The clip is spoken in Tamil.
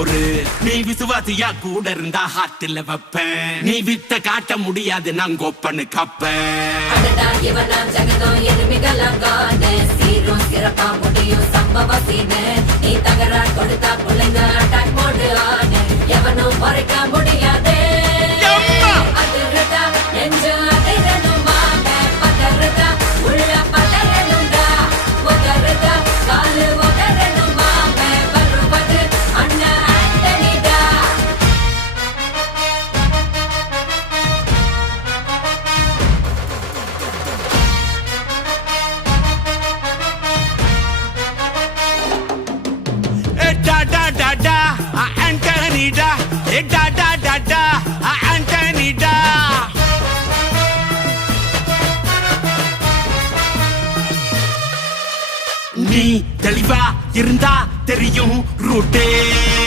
பொறு. நீ விசுவாசியா கூட இருந்தா ஹார்ட்ல வைப்பேன். நீ வித்த காட்ட முடியாது நான் கோப்பனு கப்பேன். இவனாம் ஜெகதம் எருமிகளாங்கான சீரும் சிறப்பா முடியும் சம்பவ சீனு. நீ தகராறு கொடுத்தா பிள்ளைங்க அட்டாக் மோடு ஆனு. எவனும் மறைக்க முடியாதே. அதிர்றதா நெஞ்சு அதிரணுமாங்க. பதறதா உள்ள பதறணுண்டா. உதறதா காலு உதறணுமாங்க. வருவது அண்ணன் ஆண்டனிடா. Antonida, Antonida. நீ தெளிவா இருந்தா தெரியும் ரூட்டே.